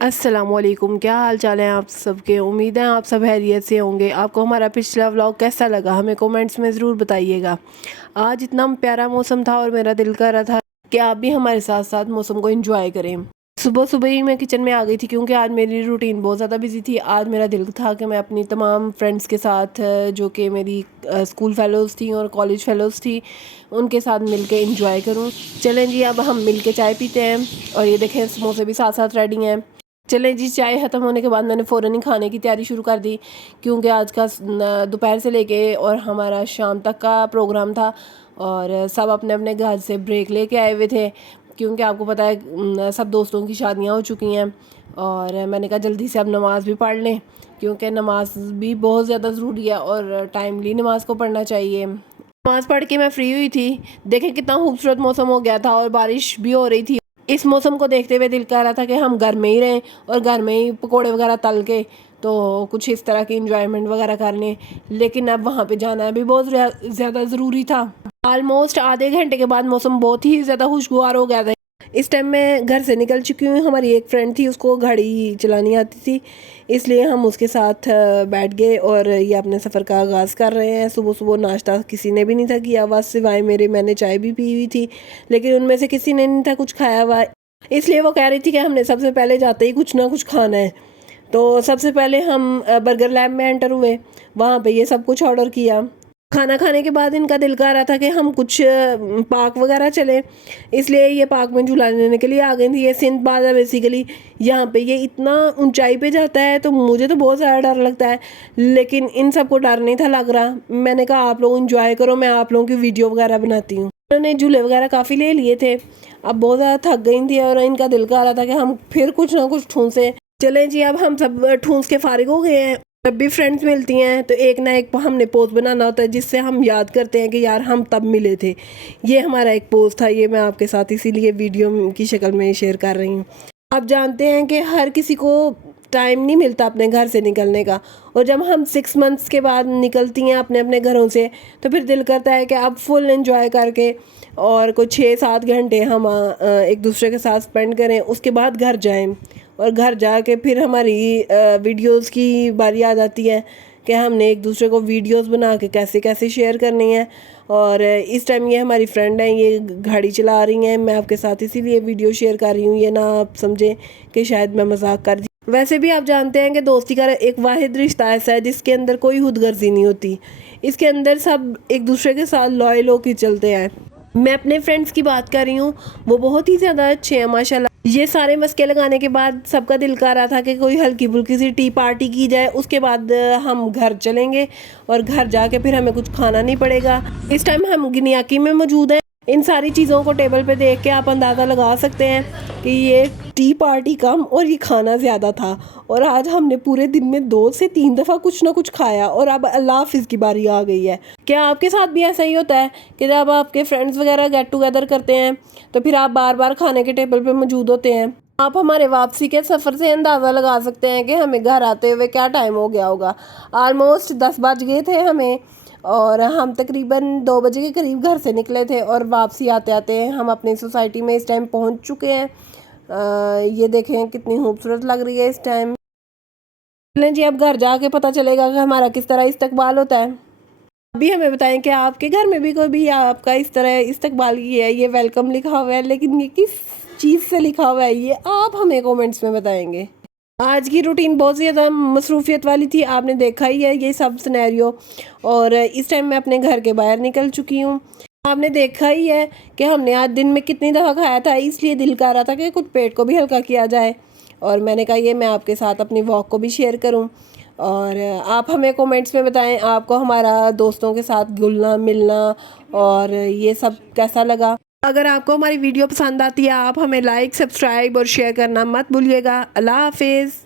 अस्सलामुअलैकुम, क्या हाल चाल है आप सबके। उम्मीद है आप सब खैरियत से होंगे। आपको हमारा पिछला व्लॉग कैसा लगा हमें कमेंट्स में ज़रूर बताइएगा। आज इतना प्यारा मौसम था और मेरा दिल कर रहा था कि आप भी हमारे साथ साथ मौसम को एंजॉय करें। सुबह सुबह ही मैं किचन में आ गई थी क्योंकि आज मेरी रूटीन बहुत ज़्यादा बिजी थी। आज मेरा दिल था कि मैं अपनी तमाम फ्रेंड्स के साथ जो कि मेरी स्कूल फेलोज़ थी और कॉलेज फेलोज़ थी उनके साथ मिल के इंजॉय करूँ। चलें जी, अब हम मिल के चाय पीते हैं और ये देखें समोसे भी साथ साथ रेडी हैं। चलें जी, चाय ख़त्म होने के बाद मैंने फ़ौरन ही खाने की तैयारी शुरू कर दी क्योंकि आज का दोपहर से लेके और हमारा शाम तक का प्रोग्राम था और सब अपने अपने घर से ब्रेक लेके आए हुए थे क्योंकि आपको पता है सब दोस्तों की शादियां हो चुकी हैं। और मैंने कहा जल्दी से अब नमाज़ भी पढ़ लें क्योंकि नमाज भी बहुत ज़्यादा ज़रूरी है और टाइमली नमाज को पढ़ना चाहिए। नमाज़ पढ़ के मैं फ्री हुई थी। देखें कितना खूबसूरत मौसम हो गया था और बारिश भी हो रही थी। इस मौसम को देखते हुए दिल कर रहा था कि हम घर में ही रहें और घर में ही पकोड़े वगैरह तल के तो कुछ इस तरह की इंजॉयमेंट वगैरह कर लें। लेकिन अब वहाँ पे जाना भी बहुत ज़्यादा ज़रूरी था। ऑलमोस्ट आधे घंटे के बाद मौसम बहुत ही ज़्यादा खुशगवार हो गया था। इस टाइम मैं घर से निकल चुकी हूँ। हमारी एक फ्रेंड थी, उसको गाड़ी चलानी आती थी, इसलिए हम उसके साथ बैठ गए और ये अपने सफ़र का आगाज़ कर रहे हैं। सुबह सुबह नाश्ता किसी ने भी नहीं था किया हुआ सिवाय मेरे। मैंने चाय भी पी हुई थी लेकिन उनमें से किसी ने नहीं था कुछ खाया हुआ, इसलिए वो कह रही थी कि हमने सबसे पहले जाते ही कुछ ना कुछ खाना है। तो सबसे पहले हम बर्गर लैब में एंटर हुए, वहाँ पे ये सब कुछ ऑर्डर किया। खाना खाने के बाद इनका दिल कर रहा था कि हम कुछ पार्क वगैरह चले, इसलिए ये पार्क में झूला लेने के लिए आ गई थी। ये सिंध बाज़ है बेसिकली। यहाँ पे ये इतना ऊंचाई पे जाता है तो मुझे तो बहुत ज़्यादा डर लगता है, लेकिन इन सबको डर नहीं था लग रहा। मैंने कहा आप लोग इंजॉय करो, मैं आप लोगों की वीडियो वगैरह बनाती हूँ। उन्होंने झूले वगैरह काफ़ी ले लिए थे, अब बहुत ज़्यादा थक गई थी और इनका दिल कर रहा था कि हम फिर कुछ ना कुछ ठूंसे। चलें जी, अब हम सब ठूंस के फारिग हो गए हैं। जब भी फ्रेंड्स मिलती हैं तो एक ना एक हमने पोस्ट बनाना होता है जिससे हम याद करते हैं कि यार हम तब मिले थे। ये हमारा एक पोस्ट था, ये मैं आपके साथ इसीलिए वीडियो की शक्ल में शेयर कर रही हूँ। आप जानते हैं कि हर किसी को टाइम नहीं मिलता अपने घर से निकलने का, और जब हम 6 मंथ्स के बाद निकलती हैं अपने अपने घरों से तो फिर दिल करता है कि अब फुल एंजॉय करके और कुछ 6-7 घंटे हम एक दूसरे के साथ स्पेंड करें, उसके बाद घर जाएं। और घर जाके फिर हमारी वीडियोस की बारी आ जाती है कि हमने एक दूसरे को वीडियोस बना के कैसे कैसे शेयर करनी है। और इस टाइम ये हमारी फ्रेंड हैं, ये गाड़ी चला रही हैं, मैं आपके साथ इसीलिए वीडियो शेयर कर रही हूँ। ये ना आप समझें कि शायद मैं मजाक कर रही। वैसे भी आप जानते हैं कि दोस्ती का एक वाहिद रिश्ता ऐसा है जिसके अंदर कोई खुदगर्जी नहीं होती। इसके अंदर सब एक दूसरे के साथ लॉयल होकर चलते हैं। मैं अपने फ्रेंड्स की बात कर रही हूँ, वो बहुत ही ज़्यादा अच्छे हैं माशाल्लाह। ये सारे मस्के लगाने के बाद सबका दिल कर रहा था कि कोई हल्की फुल्की सी टी पार्टी की जाए, उसके बाद हम घर चलेंगे और घर जाके फिर हमें कुछ खाना नहीं पड़ेगा। इस टाइम हम गिनियाकी में मौजूद हैं। इन सारी चीज़ों को टेबल पे देख के आप अंदाज़ा लगा सकते हैं कि ये टी पार्टी कम और ये खाना ज़्यादा था। और आज हमने पूरे दिन में 2 से 3 दफ़ा कुछ ना कुछ खाया और अब अल्लाह हाफिज़ की बारी आ गई है। क्या आपके साथ भी ऐसा ही होता है कि जब आपके फ्रेंड्स वगैरह गेट टुगेदर करते हैं तो फिर आप बार बार खाने के टेबल पे मौजूद होते हैं? आप हमारे वापसी के सफ़र से अंदाज़ा लगा सकते हैं कि हमें घर आते हुए क्या टाइम हो गया होगा। ऑलमोस्ट 10 बज गए थे हमें और हम तकरीबन 2 बजे के करीब घर से निकले थे और वापसी आते आते हम अपनी सोसाइटी में इस टाइम पहुंच चुके हैं। ये देखें कितनी खूबसूरत लग रही है इस टाइम। चलें जी, अब घर जाके पता चलेगा कि हमारा किस तरह इस्तकबाल होता है। अभी हमें बताएं कि आपके घर में भी कोई भी आपका इस तरह इस्तकबाल किया है। ये वेलकम लिखा हुआ है लेकिन ये किस चीज़ से लिखा हुआ है ये आप हमें कमेंट्स में बताएंगे। आज की रूटीन बहुत ज़्यादा मसरूफियत वाली थी, आपने देखा ही है ये सब सिनेरियो। और इस टाइम मैं अपने घर के बाहर निकल चुकी हूँ। आपने देखा ही है कि हमने आज दिन में कितनी दफ़ा खाया था, इसलिए दिल कर रहा था कि कुछ पेट को भी हल्का किया जाए और मैंने कहा ये मैं आपके साथ अपनी वॉक को भी शेयर करूं। और आप हमें कमेंट्स में बताएं आपको हमारा दोस्तों के साथ घुलना मिलना और ये सब कैसा लगा। अगर आपको हमारी वीडियो पसंद आती है आप हमें लाइक, सब्सक्राइब और शेयर करना मत भूलिएगा। अल्लाह हाफिज़।